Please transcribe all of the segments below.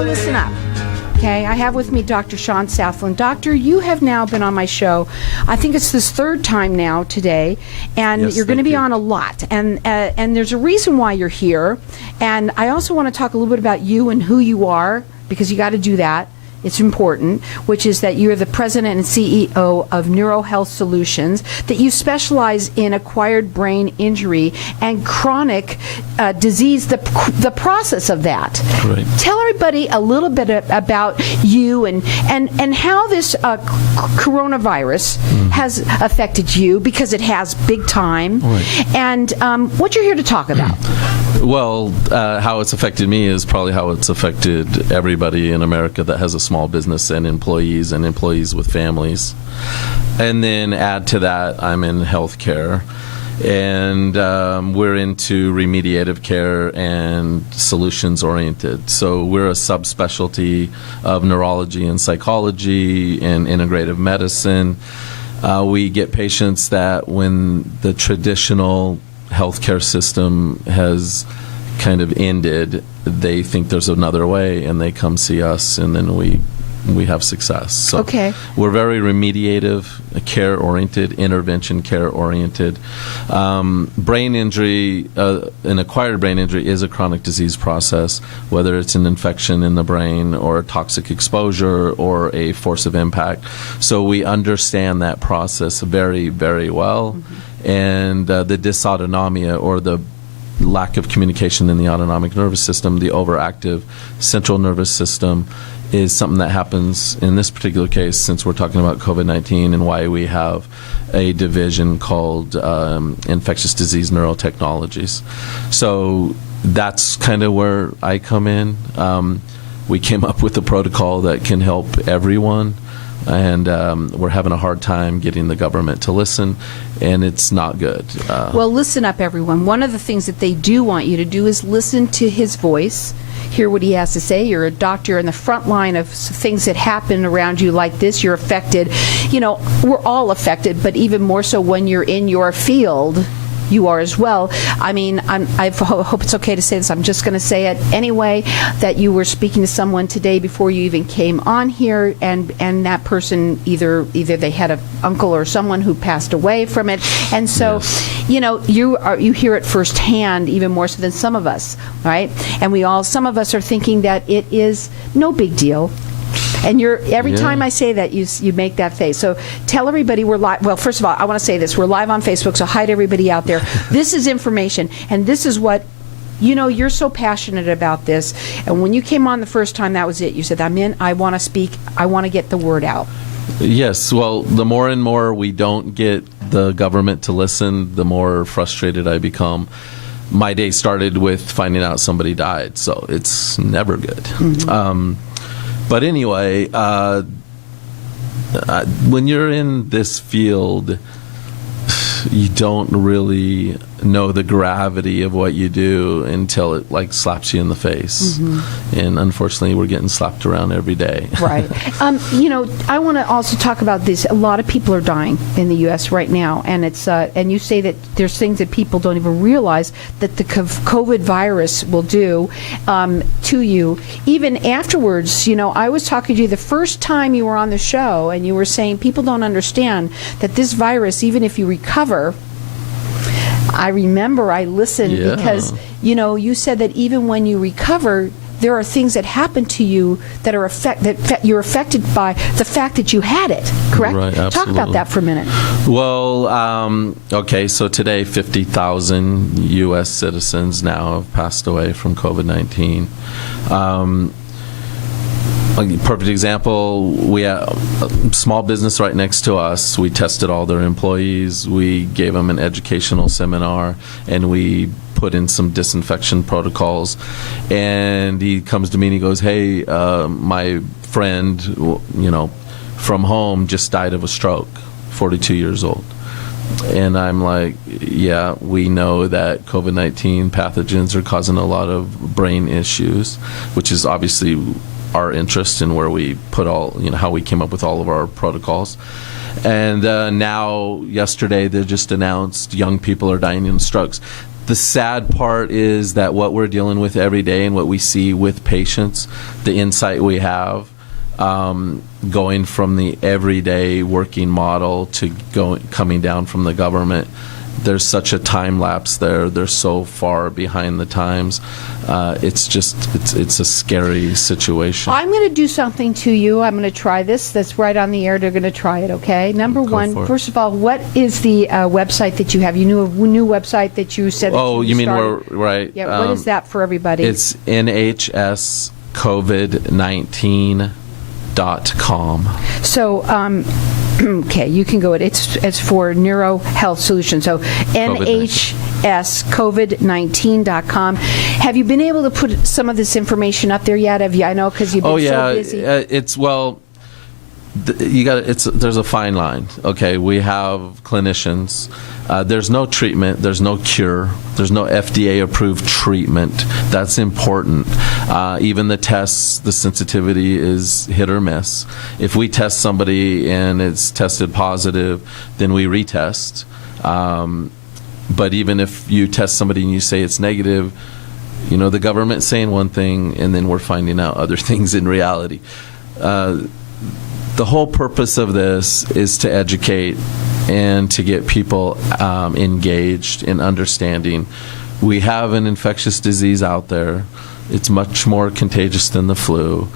Now listen up. Okay, I have with me Dr. Sean Southland. Doctor, you have now been on my show. I think it's this third time now today, and Yes, you're going to be thank you. on a lot. And there's a reason why you're here. And I also want to talk a little bit about you and who you are, because you got to do that. It's important, which is that you're the president and CEO of NeuroHealth Solutions, that you specialize in acquired brain injury and chronic disease, the process of that. Right. Tell everybody a little bit about you and how this coronavirus has affected you, because it has big time, Right. and what you're here to talk about. Well, how it's affected me is probably how it's affected everybody in America that has a small business and employees with families. And then add to that, I'm in healthcare, and we're into remediative care and solutions oriented. So we're a subspecialty of neurology and psychology and integrative medicine. We get patients that when the traditional healthcare system has kind of ended, they think there's another way, and they come see us, and then we have success. So Okay. we're very remediative, care-oriented, intervention care-oriented. Brain injury, an acquired brain injury is a chronic disease process, whether it's an infection in the brain or a toxic exposure or a force of impact. So we understand that process very, very well. And the dysautonomia, or the lack of communication in the autonomic nervous system, the overactive central nervous system, is something that happens in this particular case, since we're talking about COVID-19, and why we have a division called infectious disease neurotechnologies. So that's kind of where I come in. We came up with a protocol that can help everyone, and we're having a hard time getting the government to listen, and it's not good. Well, listen up, everyone. One of the things that they do want you to do is listen to his voice, hear what he has to say. You're a doctor in the front line of things that happen around you like this. You're affected. You know, we're all affected, but even more so when you're in your field, you are as well. I mean, I hope it's okay to say this. I'm just going to say it anyway, that you were speaking to someone today before you even came on here, and that person, either they had an uncle or someone who passed away from it. And so, Yes. you know, you hear it firsthand, even more so than some of us, right? And some of us are thinking that it is no big deal. And every Yeah. time I say that, you make that face. So tell everybody we're live. Well, first of all, I want to say this. We're live on Facebook, so hi to everybody out there. This is information, and this is what, you know, you're so passionate about this. And when you came on the first time, that was it. You said, I'm in, I want to speak, I want to get the word out. Yes, well, the more and more we don't get the government to listen, the more frustrated I become. My day started with finding out somebody died, so it's never good. But anyway, when you're in this field, you don't really know the gravity of what you do until it like slaps you in the face. And unfortunately, we're getting slapped around every day. Right. You know, I want to also talk about this. A lot of people are dying in the U.S. right now, and it's and you say that there's things that people don't even realize that the COVID virus will do to you. Even afterwards, you know, I was talking to you the first time you were on the show, and you were saying people don't understand that this virus, even if you recover. I remember I listened because, you know, you said that even when you recover, there are things that happen to you that are you're affected by the fact that you had it, correct? Right, absolutely. Talk about that for a minute. Well, okay, so today 50,000 U.S. citizens now have passed away from COVID-19. A perfect example, we have a small business right next to us. We tested all their employees. We gave them an educational seminar, and we put in some disinfection protocols. And he comes to me and he goes, hey, my friend, you know, from home just died of a stroke, 42 years old. And I'm like, yeah, we know that COVID-19 pathogens are causing a lot of brain issues, which is obviously our interest in where we put all, you know, how we came up with all of our protocols. And now, yesterday, they just announced young people are dying in strokes. The sad part is that what we're dealing with every day and what we see with patients, the insight we have, going from the everyday working model to coming down from the government, there's such a time lapse there. They're so far behind the times. It's a scary situation. I'm going to do something to you. I'm going to try this. That's right on the air. They're going to try it, okay? Number one, first of all, what is the website that you have? You knew a new website that you said that you mean started? we're right? Yeah, what is that for everybody? It's nhscovid19.com. So, okay, you can go. It's for NeuroHealth Solutions. So, nhscovid19.com. Have you been able to put some of this information up there yet? Have you? I know because you've been so busy. There's a fine line. Okay, we have clinicians. There's no treatment. There's no cure. There's no FDA-approved treatment. That's important. Even the tests, the sensitivity is hit or miss. If we test somebody and it's tested positive, then we retest. But even if you test somebody and you say it's negative, the government's saying one thing and then we're finding out other things in reality. The whole purpose of this is to educate and to get people engaged in understanding. We have an infectious disease out there. It's much more contagious than the flu.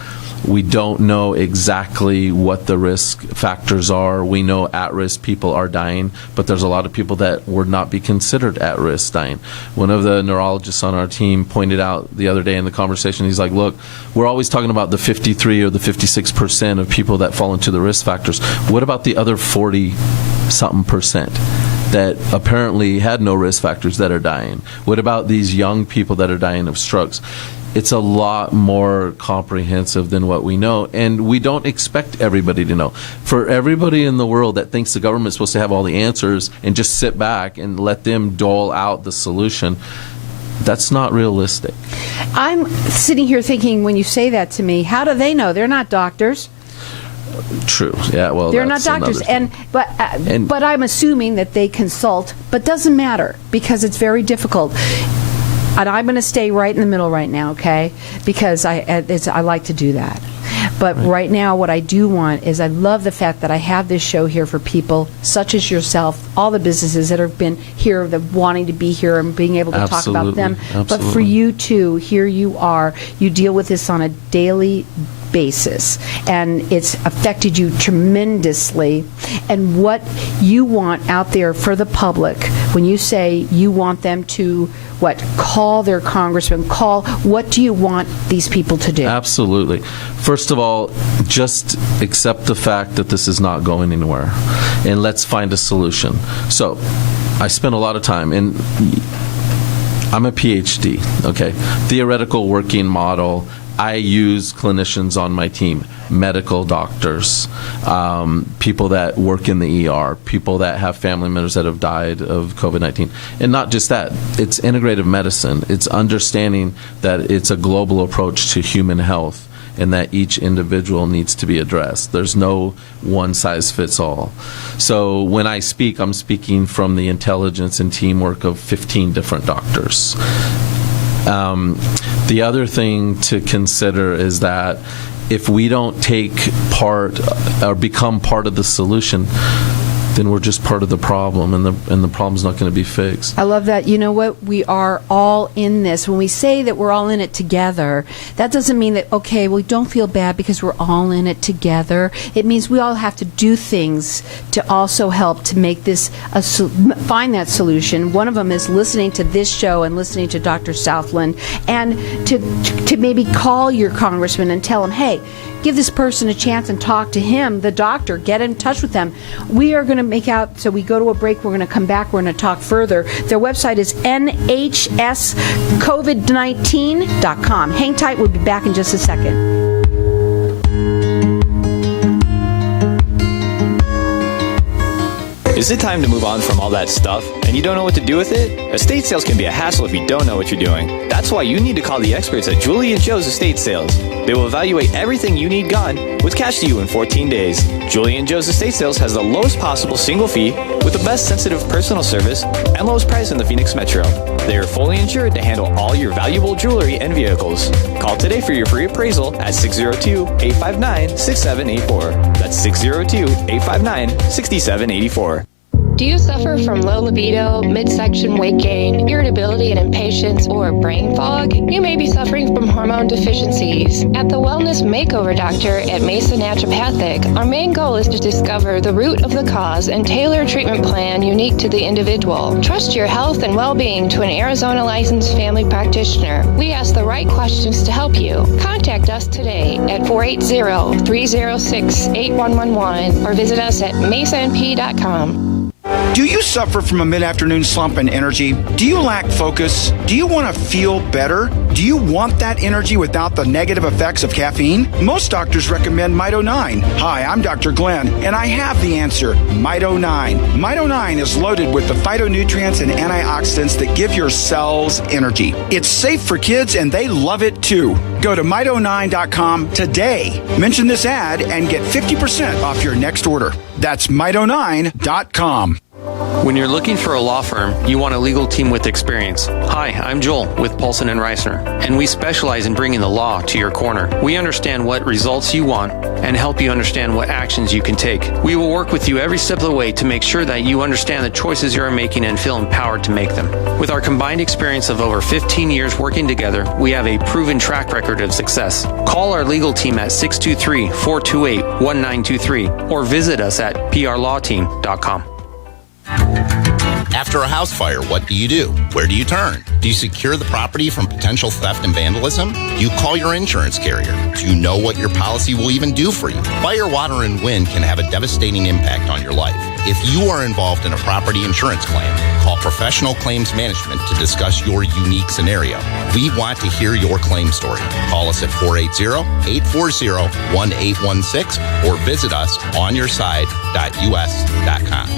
We don't know exactly what the risk factors are. We know at-risk people are dying, but there's a lot of people that would not be considered at-risk dying. One of the neurologists on our team pointed out the other day in the conversation, he's like, look, we're always talking about the 53 or the 56% of people that fall into the risk factors. What about the other 40-something% that apparently had no risk factors that are dying? What about these young people that are dying of strokes? It's a lot more comprehensive than what we know, and we don't expect everybody to know. For everybody in the world that thinks the government's supposed to have all the answers and just sit back and let them dole out the solution, that's not realistic. I'm sitting here thinking, when you say that to me, how do they know? They're not doctors. True. Yeah. Well, they're not doctors, but I'm assuming that they consult. But doesn't matter because it's very difficult. And I'm going to stay right in the middle right now, okay? Because I like to do that. But right now, what I do want is I love the fact that I have this show here for people such as yourself, all the businesses that have been here, that wanting to be here and being able to talk about them. Absolutely. But for you too, here you are. You deal with this on a daily basis, and it's affected you tremendously. And what you want out there for the public, when you say you want them to call their congressman, what do you want these people to do? Absolutely. First of all, just accept the fact that this is not going anywhere, and let's find a solution. So I spent a lot of time, and I'm a PhD, okay? Theoretical working model. I use clinicians on my team, medical doctors, people that work in the ER, people that have family members that have died of COVID-19. And not just that, it's integrative medicine. It's understanding that it's a global approach to human health and that each individual needs to be addressed. There's no one-size-fits-all. So when I speak, I'm speaking from the intelligence and teamwork of 15 different doctors. The other thing to consider is that if we don't take part or become part of the solution, then we're just part of the problem, and the problem's not going to be fixed. I love that. You know what? We are all in this. When we say that we're all in it together, that doesn't mean that, okay, well, don't feel bad because we're all in it together. It means we all have to do things to also help to make this, find that solution. One of them is listening to this show and listening to Dr. Southland, and to maybe call your congressman and tell him, hey, give this person a chance and talk to him, the doctor, get in touch with them. We are going to make out, so we go to a break, we're going to come back, we're going to talk further. Their website is nhscovid19.com. Hang tight, we'll be back in just a second. Is it time to move on from all that stuff and you don't know what to do with it? Estate sales can be a hassle if you don't know what you're doing. That's why you need to call the experts at Julie and Joe's Estate Sales. They will evaluate everything you need gone with cash to you in 14 days. Julie and Joe's Estate Sales has the lowest possible single fee with the best sensitive personal service and lowest price in the Phoenix Metro. They are fully insured to handle all your valuable jewelry and vehicles. Call today for your free appraisal at 602-859-6784. That's 602-859-6784. Do you suffer from low libido, midsection weight gain, irritability and impatience, or brain fog? You may be suffering from hormone deficiencies. At the Wellness Makeover Doctor at Mesa Naturopathic, our main goal is to discover the root of the cause and tailor a treatment plan unique to the individual. Trust your health and well-being to an Arizona licensed family practitioner. We ask the right questions to help you. Contact us today at 480-306-8111 or visit us at mesanp.com. Do you suffer from a mid-afternoon slump in energy? Do you lack focus? Do you want to feel better? Do you want that energy without the negative effects of caffeine? Most doctors recommend Mito-9. Hi, I'm Dr. Glenn, and I have the answer, Mito-9. Mito-9 is loaded with the phytonutrients and antioxidants that give your cells energy. It's safe for kids, and they love it too. Go to Mito9.com today. Mention this ad and get 50% off your next order. That's Mito9.com. When you're looking for a law firm, you want a legal team with experience. Hi, I'm Joel with Paulson & Reisner, and we specialize in bringing the law to your corner. We understand what results you want and help you understand what actions you can take. We will work with you every step of the way to make sure that you understand the choices you are making and feel empowered to make them. With our combined experience of over 15 years working together, we have a proven track record of success. Call our legal team at 623-428-1923 or visit us at prlawteam.com. After a house fire, what do you do? Where do you turn? Do you secure the property from potential theft and vandalism? Do you call your insurance carrier? Do you know what your policy will even do for you? Fire, water, and wind can have a devastating impact on your life. If you are involved in a property insurance claim, call Professional Claims Management to discuss your unique scenario. We want to hear your claim story. Call us at 480-840-1816 or visit us on yourside.us.com.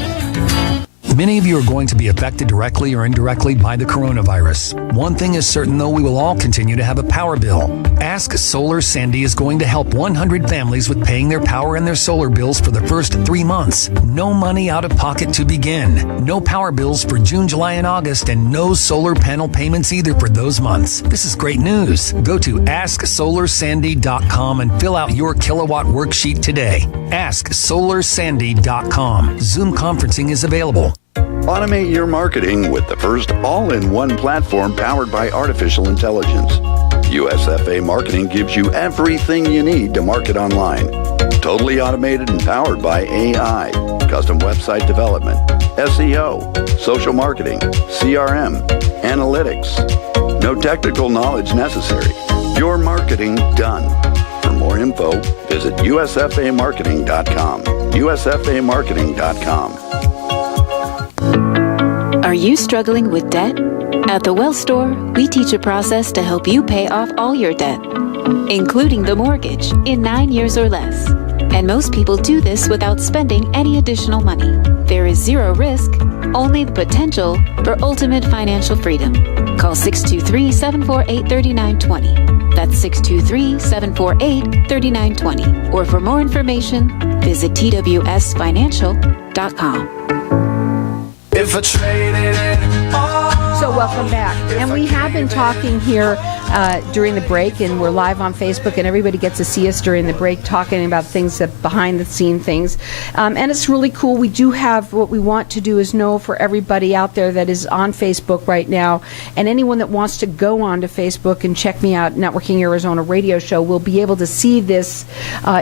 Many of you are going to be affected directly or indirectly by the coronavirus. One thing is certain, though, we will all continue to have a power bill. Ask Solar Sandy is going to help 100 families with paying their power and their solar bills for the first 3 months. No money out of pocket to begin. No power bills for June, July, and August, and no solar panel payments either for those months. This is great news. Go to AskSolarSandy.com and fill out your kilowatt worksheet today. AskSolarSandy.com. Zoom conferencing is available. Automate your marketing with the first all-in-one platform powered by artificial intelligence. USFA Marketing gives you everything you need to market online. Totally automated and powered by AI, custom website development, SEO, social marketing, CRM, analytics. No technical knowledge necessary. Your marketing done. For more info, visit usfamarketing.com. usfamarketing.com. Are you struggling with debt? At the Well Store, we teach a process to help you pay off all your debt, including the mortgage, in 9 years or less. And most people do this without spending any additional money. There is zero risk, only the potential for ultimate financial freedom. Call 623-748-3920. That's 623-748-3920. Or for more information, visit twsfinancial.com. So welcome back. And we have been talking here during the break, and we're live on Facebook, and everybody gets to see us during the break talking about things, that behind the scene things. And it's really cool. We do have, what we want to do is know for everybody out there that is on Facebook right now, and anyone that wants to go onto Facebook and check me out, Networking Arizona Radio Show, will be able to see this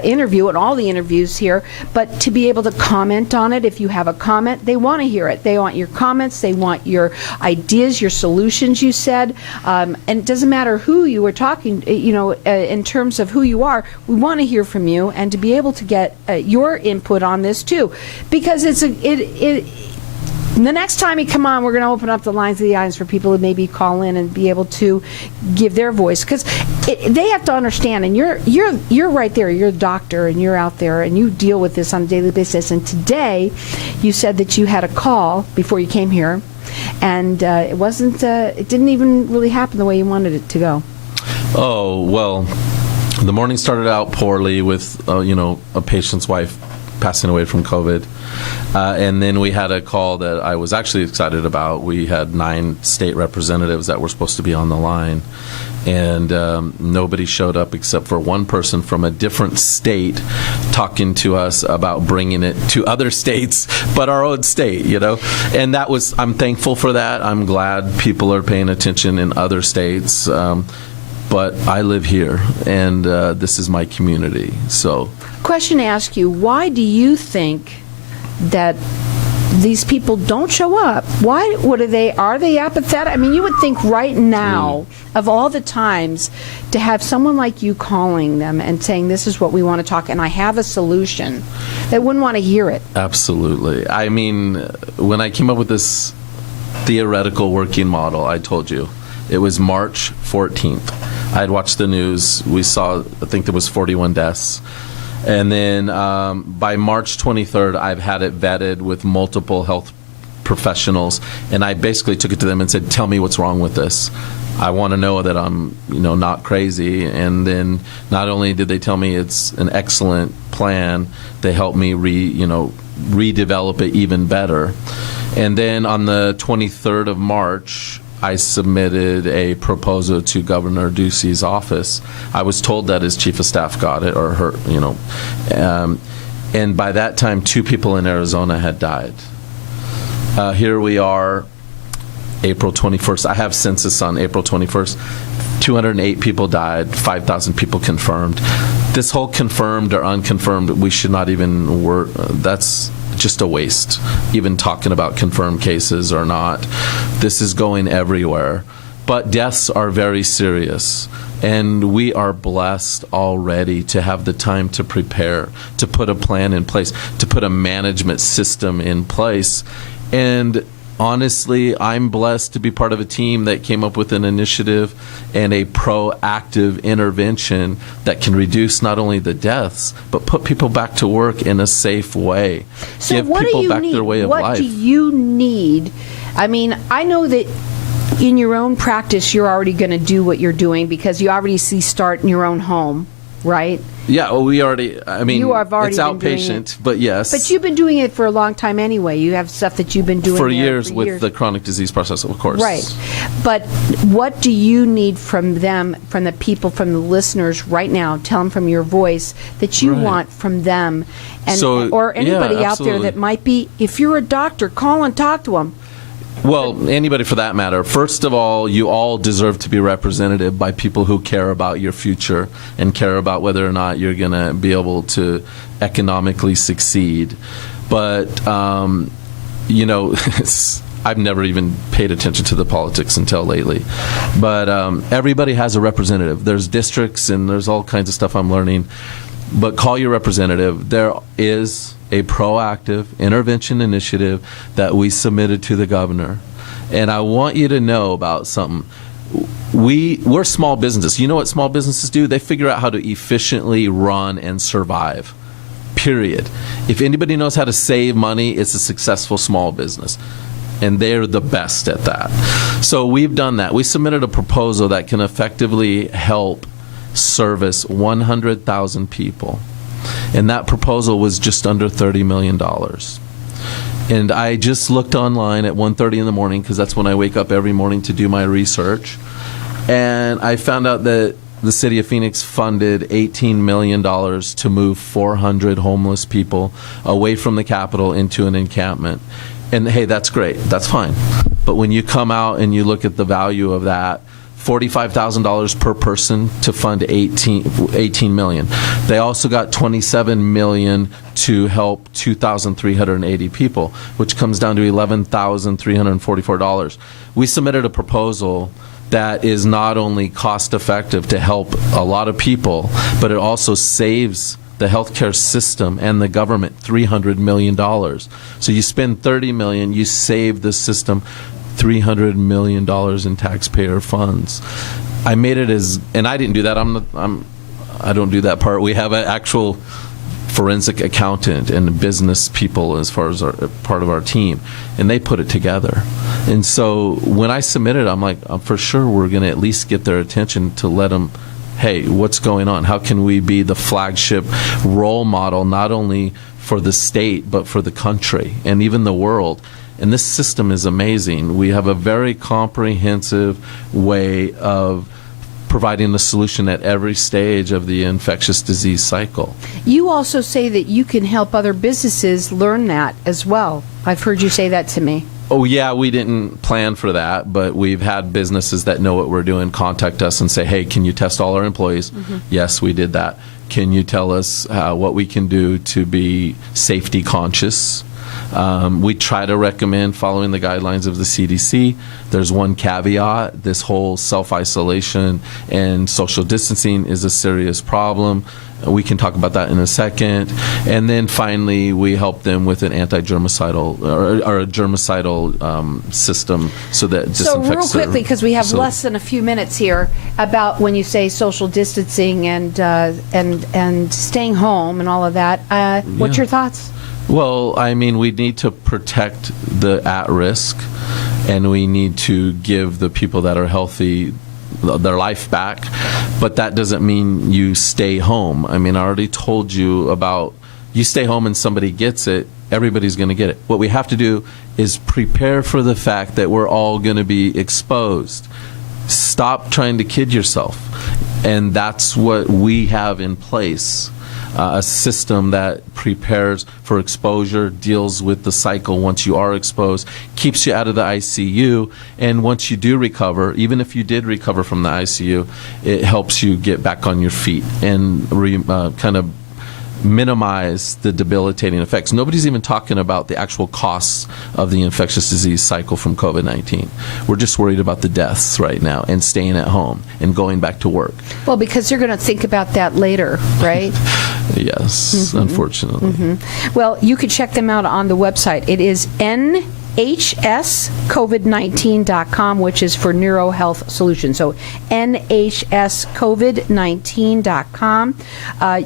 interview and all the interviews here, but to be able to comment on it. If you have a comment, they want to hear it. They want your comments. They want your ideas, your solutions, you said. And it doesn't matter who you are talking, in terms of who you are, we want to hear from you and to be able to get your input on this too. Because the next time you come on, we're going to open up the lines of the audience for people to maybe call in and be able to give their voice, because they have to understand. And you're right there. You're a doctor, and you're out there, and you deal with this on a daily basis. And today, you said that you had a call before you came here and it wasn't. It didn't even really happen the way you wanted it to go. Oh, well, the morning started out poorly with, a patient's wife passing away from COVID. And then we had a call that I was actually excited about. We had 9 state representatives that were supposed to be on the line. And nobody showed up except for one person from a different state talking to us about bringing it to other states, but our own state, And that was, I'm thankful for that. I'm glad people are paying attention in other states. But I live here, and this is my community. So, question to ask you: why do you think that these people don't show up? Why? What are they? Are they apathetic? I mean, you would think right now, of all the times, to have someone like you calling them and saying, "This is what we want to talk," and I have a solution, they wouldn't want to hear it. Absolutely. I mean, when I came up with this theoretical working model, I told you, it was March 14th. I had watched the news. We saw, I think there was 41 deaths. And then by March 23rd, I've had it vetted with multiple health professionals. And I basically took it to them and said, tell me what's wrong with this. I want to know that I'm, not crazy. And then not only did they tell me it's an excellent plan, they helped me redevelop it even better. And then on the 23rd of March, I submitted a proposal to Governor Ducey's office. I was told that his chief of staff got it, or her, and by that time, 2 people in Arizona had died. Here we are, April 21st. I have census on April 21st. 208 people died, 5,000 people confirmed. This whole confirmed or unconfirmed, we should not even work. That's just a waste, even talking about confirmed cases or not. This is going everywhere. But deaths are very serious. And we are blessed already to have the time to prepare, to put a plan in place, to put a management system in place. And honestly, I'm blessed to be part of a team that came up with an initiative and a proactive intervention that can reduce not only the deaths, but put people back to work in a safe way. So give what people do you back need? their way of life. What do you need? I mean, I know that in your own practice, you're already going to do what you're doing because you already start in your own home, right? Yeah, well, you have already been it's doing outpatient, but yes. But you've been doing it for a long time anyway. You have stuff that you've been doing for years with the chronic disease process, of course. Right. But what do you need from them, from the people, from the listeners right now? Tell them from your voice that you want from them, and or anybody out there that might be. If you're a doctor, call and talk to them. Well, anybody for that matter. First of all, you all deserve to be represented by people who care about your future and care about whether or not you're going to be able to economically succeed. But, I've never even paid attention to the politics until lately. But everybody has a representative. There's districts and there's all kinds of stuff I'm learning. But call your representative. There is a proactive intervention initiative that we submitted to the governor. And I want you to know about something. We're small businesses. You know what small businesses do? They figure out how to efficiently run and survive, period. If anybody knows how to save money, it's a successful small business. And they're the best at that. So we've done that. We submitted a proposal that can effectively help service 100,000 people. And that proposal was just under $30 million. And I just looked online at 1:30 in the morning, because that's when I wake up every morning to do my research. And I found out that the city of Phoenix funded $18 million to move 400 homeless people away from the Capitol into an encampment. And hey, that's great. That's fine. But when you come out and you look at the value of that, $45,000 per person to fund 18 million. They also got $27 million to help 2,380 people, which comes down to $11,344. We submitted a proposal that is not only cost effective to help a lot of people, but it also saves the healthcare system and the government $300 million. So you spend $30 million, you save the system $300 million in taxpayer funds. I made it as, and I didn't do that. I don't do that part. We have an actual forensic accountant and business people as far as part of our team, and they put it together. And so when I submitted, I'm like, for sure we're going to at least get their attention to let them, hey, what's going on? How can we be the flagship role model, not only for the state, but for the country and even the world? And this system is amazing. We have a very comprehensive way of providing the solution at every stage of the infectious disease cycle. You also say that you can help other businesses learn that as well. I've heard you say that to me. Oh, yeah, we didn't plan for that, but we've had businesses that know what we're doing contact us and say, hey, can you test all our employees? Yes, we did that. Can you tell us what we can do to be safety conscious? We try to recommend following the guidelines of the CDC. There's one caveat. This whole self-isolation and social distancing is a serious problem. We can talk about that in a second. And then finally, we help them with an anti-germicidal or a germicidal system so that disinfects. So real quickly, because we have less than a few minutes here, about when you say social distancing and staying home and all of that. What's your thoughts? Well, I mean, we need to protect the at-risk, and we need to give the people that are healthy their life back, but that doesn't mean you stay home. I mean, I already told you about you stay home and somebody gets it, everybody's going to get it. What we have to do is prepare for the fact that we're all going to be exposed. Stop trying to kid yourself, and that's what we have in place. A system that prepares for exposure, deals with the cycle once you are exposed, keeps you out of the ICU, and once you do recover, even if you did recover from the ICU, it helps you get back on your feet and kind of minimize the debilitating effects. Nobody's even talking about the actual costs of the infectious disease cycle from COVID-19. We're just worried about the deaths right now and staying at home and going back to work. Well, because you're going to think about that later, right? Yes, unfortunately. Well, you could check them out on the website. It is nhscovid19.com, which is for NeuroHealth Solutions. So nhscovid19.com.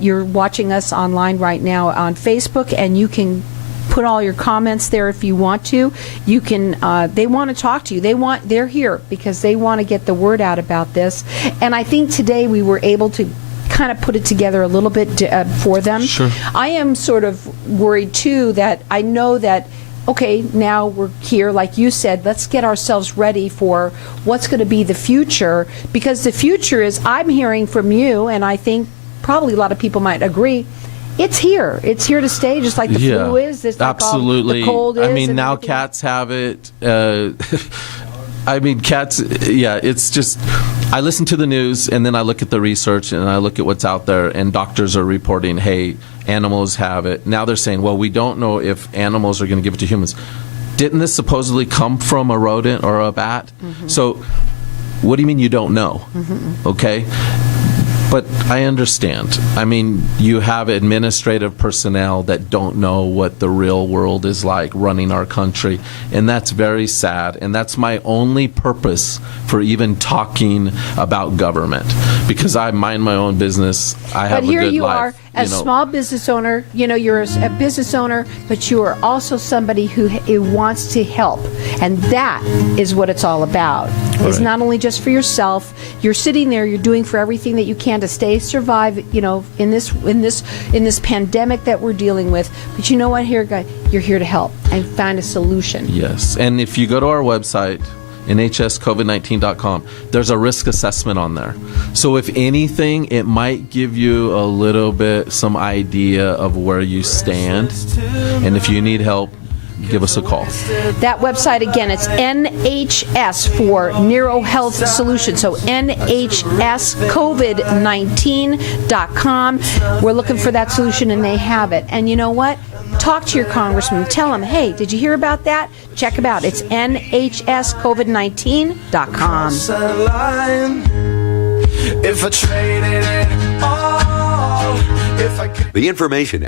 You're watching us online right now on Facebook, and you can put all your comments there if you want to. You can. They want to talk to you. They're here because they want to get the word out about this. And I think today we were able to kind of put it together a little bit for them. Sure. I am sort of worried too that I know that, okay, now we're here, like you said, let's get ourselves ready for what's going to be the future, because the future is, I'm hearing from you, and I think probably a lot of people might agree, it's here. It's here to stay, just like the flu is. Just like absolutely. The cold is. I mean, now cats have it. I mean, cats, yeah, it's just, I listen to the news and then I look at the research and I look at what's out there, and doctors are reporting, hey, animals have it. Now they're saying, well, we don't know if animals are going to give it to humans. Didn't this supposedly come from a rodent or a bat? So what do you mean you don't know? Okay? But I understand. I mean, you have administrative personnel that don't know what the real world is like running our country, and that's very sad. And that's my only purpose for even talking about government, because I mind my own business. I have a good life. But here you are, as a small business owner. You know, you're a business owner, but you are also somebody who wants to help, and that is what it's all about. It's not only just for yourself. You're sitting there. You're doing for everything that you can to survive. You know, in this pandemic that we're dealing with. But you know what, here, guy, you're here to help and find a solution. Yes, and if you go to our website, nhscovid19.com, there's a risk assessment on there. So if anything, it might give you a little bit some idea of where you stand, and if you need help, give us a call. That website again, it's NHS for NeuroHealth Solutions. So nhscovid19.com. We're looking for that solution, and they have it. And you know what? Talk to your congressman. Tell him, hey, did you hear about that? Check him out. It's nhscovid19.com. If I traded it all, if I could. The information